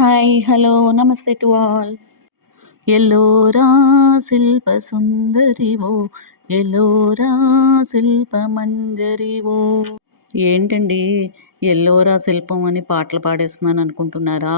Hi hello నమస్తే to all. Ellora శిల్ప సుందరివో ఎల్లోరా శిల్ప మంజరివో ఏంటండి ఎల్లోరా శిల్పం అని పాటలు పాడేస్తున్నాను అనుకుంటున్నారా?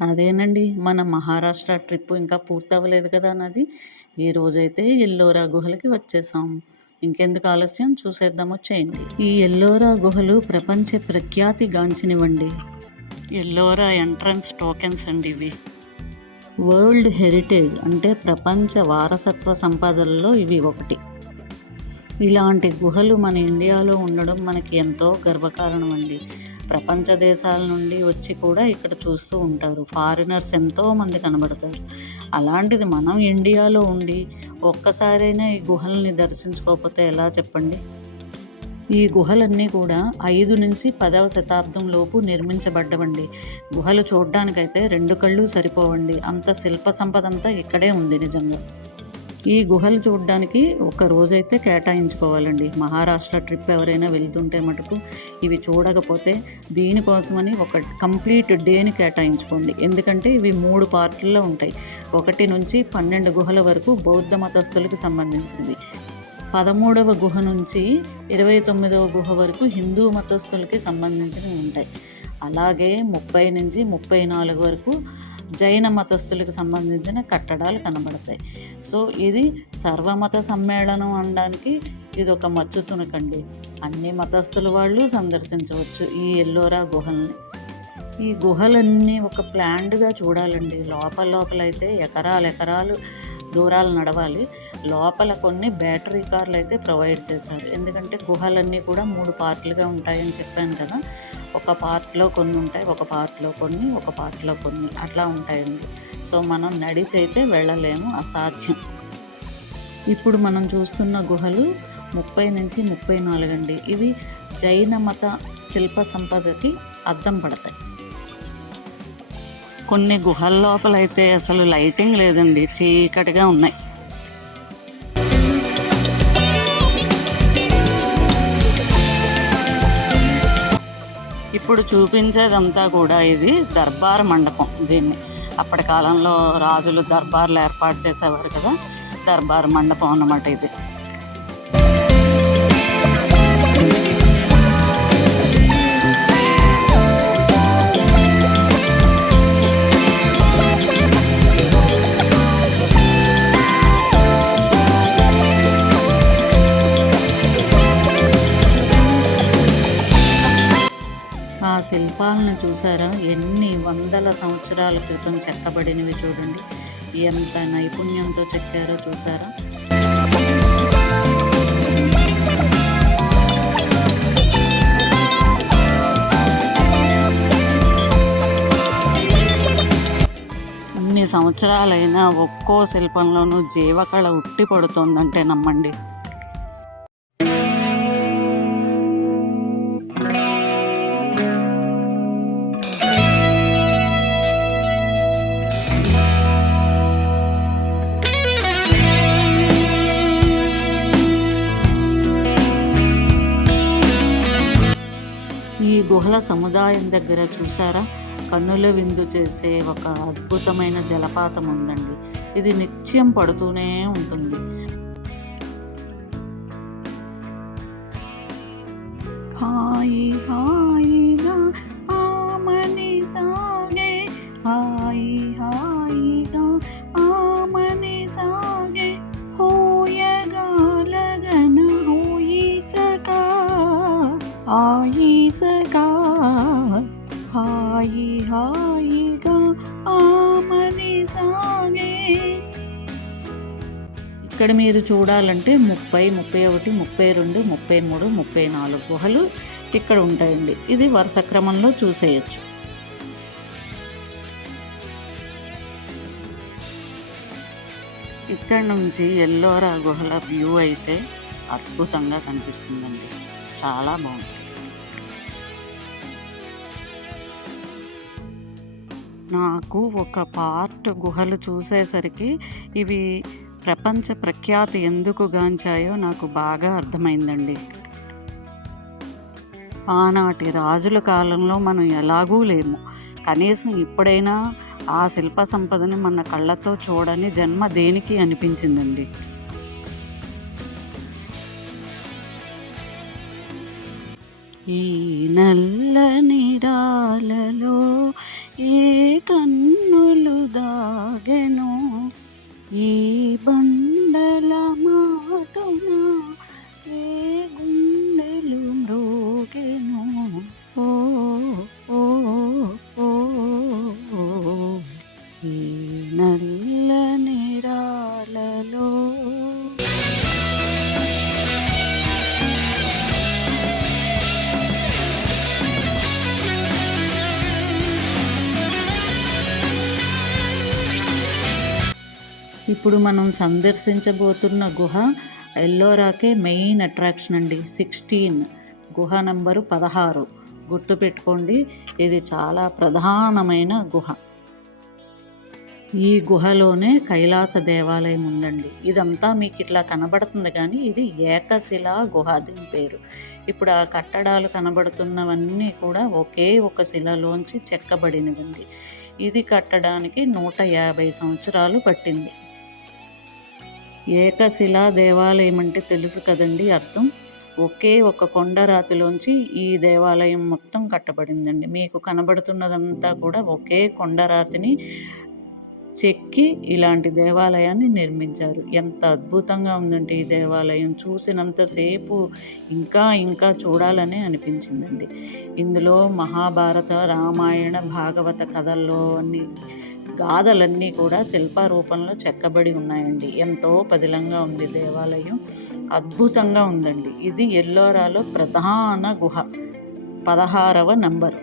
అదేనండి మన మహారాష్ట్ర ట్రిప్ ఇంకా పూర్తవ్వలేదు కదా అన్నది ఈ రోజైతే ఎల్లోరా గుహలకి వచ్చేసాం. ఇంకెందుకు ఆలస్యం? చూసేద్దాం వచ్చేయండి ఈ ఎల్లోరా గుహలు ప్రపంచ ప్రఖ్యాతి గాంచినివ్వండి ఎల్లోరా ఎంట్రన్స్ టోకెన్స్ అండి ఇవి. వరల్డ్ హెరిటేజ్ అంటే ప్రపంచ వారసత్వ సంపదల్లో ఇవి ఒకటి. ఇలాంటి గుహలు మన ఇండియాలో ఉండడం మనకి ఎంతో గర్వకారణం అండి ప్రపంచ దేశాల నుండి వచ్చి కూడా ఇక్కడ చూస్తూ ఉంటారు. ఫారినర్స్ ఎంతోమంది కనబడతారు. అలాంటిది మనం ఇండియాలో ఉండి ఒక్కసారైనా ఈ గుహల్ని దర్శించుకోకపోతే ఎలా చెప్పండి? ఈ గుహలన్నీ కూడా ఐదు నుంచి పదవ శతాబ్దం లోపు నిర్మించబడ్డవండి. గుహలు చూడడానికైతే రెండు కళ్ళు సరిపోవండి. అంత శిల్ప సంపద అంతా ఇక్కడే ఉంది నిజంగా. ఈ గుహలు చూడడానికి ఒక రోజైతే కేటాయించుకోవాలండి. మహారాష్ట్ర ట్రిప్ ఎవరైనా వెళ్తుంటే మటుకు ఇవి చూడకపోతే దీనికోసమని ఒక కంప్లీట్ డేని కేటాయించుకోండి. ఎందుకంటే ఇవి మూడు పార్ట్లలో ఉంటాయి. ఒకటి నుంచి పన్నెండు గుహల వరకు బౌద్ధ మతస్థులకు సంబంధించింది పదమూడవ గుహ నుంచి ఇరవై తొమ్మిదవ గుహ వరకు హిందూ మతస్థులకి సంబంధించినవి ఉంటాయి. అలాగే ముప్పై నుంచి ముప్పై నాలుగు వరకు జైన మతస్థులకు సంబంధించిన కట్టడాలు కనబడతాయి. సో ఇది సర్వమత సమ్మేళనం అనడానికి ఇది ఒక మచ్చు తునకండి. అన్ని మతస్థుల వాళ్ళు సందర్శించవచ్చు ఈ ఎల్లోరా గుహల్ని. ఈ గుహలన్నీ ఒక ప్లాండ్గా చూడాలండి. లోపల లోపల అయితే ఎకరాలు ఎకరాలు దూరాలు నడవాలి. లోపల కొన్ని బ్యాటరీ కార్లు అయితే ప్రొవైడ్ చేశారు. ఎందుకంటే గుహలన్నీ కూడా మూడు పార్ట్లుగా ఉంటాయని చెప్పాను కదా. ఒక పార్ట్లో కొన్ని ఉంటాయి ఒక పార్ట్లో కొన్ని ఒక పార్ట్లో కొన్ని. అట్లా ఉంటాయండి. సో మనం నడిచైతే వెళ్ళలేము. అసాధ్యం. ఇప్పుడు మనం చూస్తున్న గుహలు ముప్పై నుంచి ముప్పై నాలుగు అండి. ఇవి జైన మత శిల్ప సంపదకి అద్దం పడతాయి. కొన్ని గుహల లోపలైతే అసలు లైటింగ్ లేదండి చీకటిగా ఉన్నాయి. ఇప్పుడు చూపించేదంతా కూడా ఇది దర్బార్ మండపం దీన్ని. అప్పటి కాలంలో రాజులు దర్బార్లు ఏర్పాటు చేసేవారు కదా దర్బార్ మండపం అన్నమాట ఇది. శిల్పాలను చూసారా? ఎన్ని వందల సంవత్సరాల క్రితం చెక్కబడినవి చూడండి. ఎంత నైపుణ్యంతో చెక్కారో చూసారా? అన్ని సంవత్సరాలైనా ఒక్కో శిల్పంలోనూ జీవకళ ఉట్టి పడుతోందంటే నమ్మండి. సముదాయం దగ్గర చూసారా? కన్నుల విందు చేసే ఒక అద్భుతమైన జలపాతం ఉందండి. ఇది నిత్యం పడుతూనే ఉంటుంది. హాయి హాయిగా ఆమని సాగే. హాయి హాయిగా ఆమని సాగే. హోయగాలగన హోయి సకా ఆయి హాయి హాయిగా ఆమని సాగే. ఇక్కడ మీరు చూడాలంటే ముప్పై ముప్పై ఒకటి ముప్పై రెండు ముప్పై మూడు ముప్పై నాలుగు గుహలు ఇక్కడ ఉంటాయండి. ఇది వరుస క్రమంలో చూసేయచ్చు. ఇక్కడ నుంచి ఎల్లోరా గుహల వ్యూ అయితే అద్భుతంగా కనిపిస్తుందండి. చాలా బాగుంది. నాకు ఒక పార్ట్ గుహలు చూసేసరికి ఇవి ప్రపంచ ప్రఖ్యాతి ఎందుకు గాంచాయో నాకు బాగా అర్థమైందండి. ఆనాటి రాజుల కాలంలో మనం ఎలాగూ లేము. కనీసం ఇప్పుడైనా ఆ శిల్ప సంపదని మన కళ్ళతో చూడని జన్మ దేనికి అనిపించిందండి? ఈ నల్ల నిరాలలో ఏ కన్నులు దాగెను. ఇప్పుడు మనం సందర్శించబోతున్న గుహ ఎల్లోరాకే మెయిన్ అట్రాక్షన్ అండి. సిక్స్టీన్. గుహ నంబరు పదహారు. గుర్తుపెట్టుకోండి ఇది చాలా ప్రధానమైన గుహ. ఈ గుహలోనే కైలాస దేవాలయం ఉందండి. ఇదంతా మీకు ఇట్లా కనబడుతుంది కానీ ఇది ఏకశిలా గుహ దీని పేరు. ఇప్పుడు ఆ కట్టడాలు కనబడుతున్నవన్నీ కూడా ఒకే ఒక శిలలోంచి చెక్కబడినవండి. ఇది కట్టడానికి నూట యాభై సంవత్సరాలు పట్టింది. ఏకశిలా దేవాలయం అంటే తెలుసు కదండి అర్థం? ఒకే ఒక కొండరాతిలోంచి ఈ దేవాలయం మొత్తం కట్టబడిందండి. మీకు కనబడుతున్నదంతా కూడా ఒకే కొండరాతిని చెక్కి ఇలాంటి దేవాలయాన్ని నిర్మించారు. ఎంత అద్భుతంగా ఉందంటే ఈ దేవాలయం చూసినంతసేపు ఇంకా ఇంకా చూడాలనే అనిపించిందండి. ఇందులో మహాభారత రామాయణ భాగవత కథల్లో అన్ని గాథలన్నీ కూడా శిల్ప రూపంలో చెక్కబడి ఉన్నాయండి. ఎంతో పదిలంగా ఉంది దేవాలయం. అద్భుతంగా ఉందండి. ఇది ఎల్లోరాలో ప్రధాన గుహ. పదహారవ నంబర్.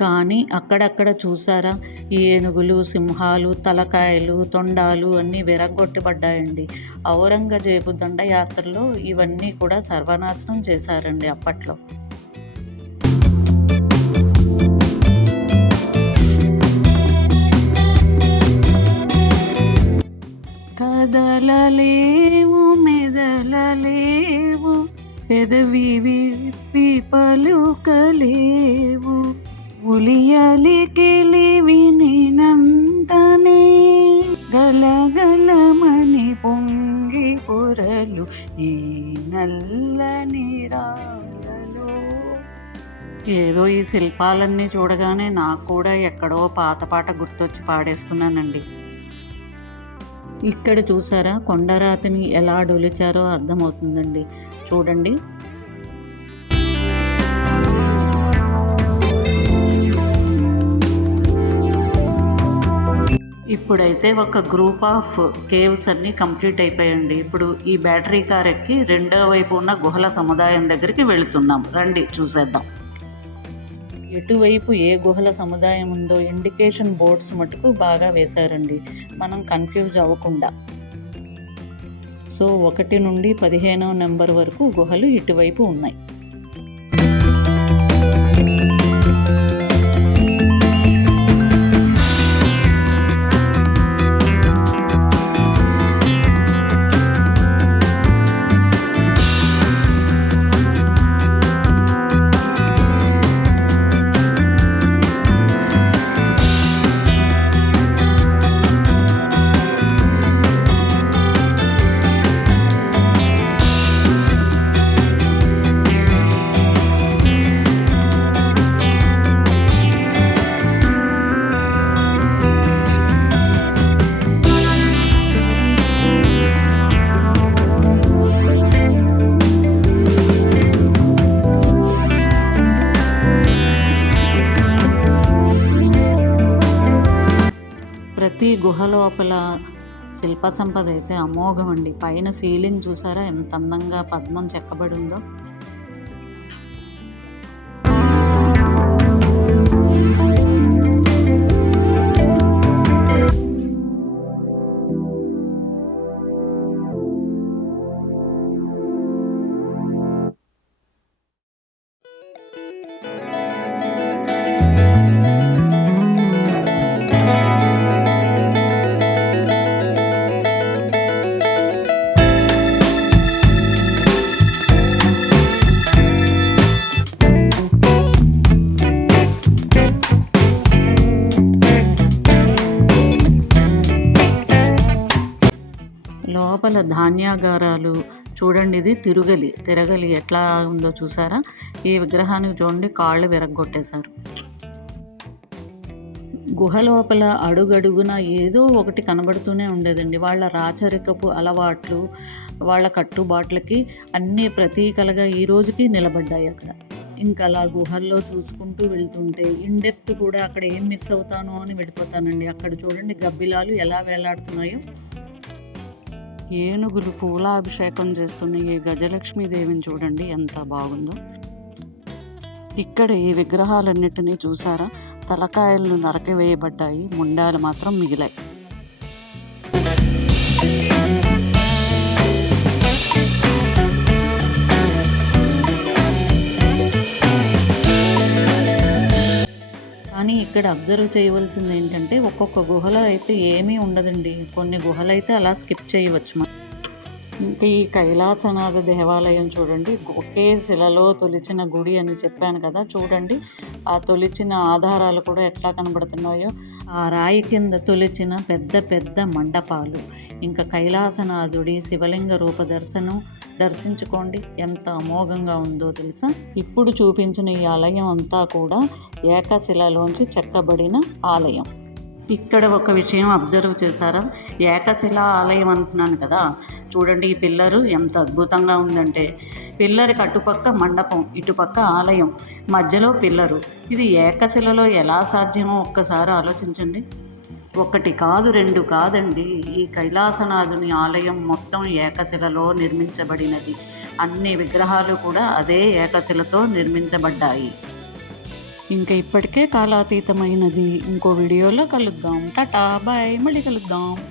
కానీ అక్కడక్కడ చూసారా? ఈ ఏనుగులు సింహాలు తలకాయలు తొండాలు అన్నీ విరగొట్టబడ్డాయండి ఔరంగజేబు దండయాత్రలో ఇవన్నీ కూడా సర్వనాశనం చేశారండి అప్పట్లో. కదలలేవు మెదలలేవు. పెదవి విప్పి పలుకలేవు. ఉలియలికిలి వినినంతనే గలగలమని పొంగి పొరలు ఈ నల్లని రాగలు ఏదో ఈ శిల్పాలన్నీ చూడగానే నాకు కూడా ఎక్కడో పాత పాట గుర్తొచ్చి పాడేస్తున్నానండి. ఇక్కడ చూసారా? కొండరాతిని ఎలా డొలిచారో అర్థమవుతుందండి. చూడండి. ఇప్పుడైతే ఒక గ్రూప్ ఆఫ్ కేవ్స్ అన్నీ కంప్లీట్ అయిపోయాయండి. ఇప్పుడు ఈ బ్యాటరీ కార్ ఎక్కి రెండో వైపు ఉన్న గుహల సముదాయం దగ్గరికి వెళుతున్నాం. రండి చూసేద్దాం. ఎటువైపు ఏ గుహల సముదాయం ఉందో ఇండికేషన్ బోర్డ్స్ మటుకు బాగా వేశారండి. మనం కన్ఫ్యూజ్ అవ్వకుండా. సో ఒకటి నుండి పదిహేనవ నెంబర్ వరకు గుహలు ఇటువైపు ఉన్నాయి. గుహ లోపల శిల్ప సంపద అయితే అమోఘం అండి పైన సీలింగ్ చూసారా? ఎంత అందంగా పద్మం చెక్కబడి ఉందో. లోపల ధాన్యాగారాలు చూడండి ఇది తిరుగలి తిరగలి ఎట్లా ఉందో చూసారా? ఈ విగ్రహానికి చూడండి కాళ్ళు విరగ్గొట్టేశారు. గుహ లోపల అడుగడుగున ఏదో ఒకటి కనబడుతూనే ఉండేదండి. వాళ్ళ రాచరికపు అలవాట్లు వాళ్ళ కట్టుబాట్లకి అన్నీ ప్రతీకలుగా ఈ రోజుకి నిలబడ్డాయి అక్కడ. ఇంకా అలా గుహల్లో చూసుకుంటూ వెళ్తుంటే ఇన్డెప్త్ కూడా అక్కడ ఏం మిస్ అవుతానో అని వెళ్ళిపోతానండి. అక్కడ చూడండి గబ్బిలాలు ఎలా వేలాడుతున్నాయో. ఏనుగులు పూలాభిషేకం చేస్తున్న ఈ గజలక్ష్మీదేవిని చూడండి ఎంత బాగుందో. ఇక్కడ ఈ విగ్రహాలన్నిటినీ చూసారా? తలకాయలను నరకవేయబడ్డాయి ముండాలు మాత్రం మిగిలాయి. ఇక్కడ అబ్జర్వ్ చేయవలసింది ఏంటంటే ఒక్కొక్క గుహలో అయితే ఏమీ ఉండదండి. కొన్ని గుహలు అయితే అలా స్కిప్ చేయవచ్చు మనం. ఇంకా ఈ కైలాసనాథ దేవాలయం చూడండి. ఒకే శిలలో తొలిచిన గుడి అని చెప్పాను కదా. చూడండి ఆ తొలిచిన ఆధారాలు కూడా ఎట్లా కనబడుతున్నాయో. ఆ రాయి కింద తొలిచిన పెద్ద పెద్ద మండపాలు. ఇంకా కైలాసనాథుడి శివలింగ రూప దర్శనం దర్శించుకోండి. ఎంత అమోఘంగా ఉందో తెలుసా? ఇప్పుడు చూపించిన ఈ ఆలయం అంతా కూడా ఏకశిలలోంచి చెక్కబడిన ఆలయం. ఇక్కడ ఒక విషయం అబ్జర్వ్ చేశారా? ఏకశిలా ఆలయం అంటున్నాను కదా. చూడండి ఈ పిల్లరు ఎంత అద్భుతంగా ఉందంటే. పిల్లరికి అటుపక్క మండపం ఇటుపక్క ఆలయం మధ్యలో పిల్లరు. ఇది ఏకశిలలో ఎలా సాధ్యమో ఒక్కసారి ఆలోచించండి. ఒకటి కాదు రెండు కాదండి. ఈ కైలాసనాథుని ఆలయం మొత్తం ఏకశిలలో నిర్మించబడినది. అన్ని విగ్రహాలు కూడా అదే ఏకశిలతో నిర్మించబడ్డాయి. ఇంకా ఇప్పటికే కాలాతీతమైనది. ఇంకో వీడియోలో కలుద్దాం. Tata bye. మళ్ళీ కలుద్దాం.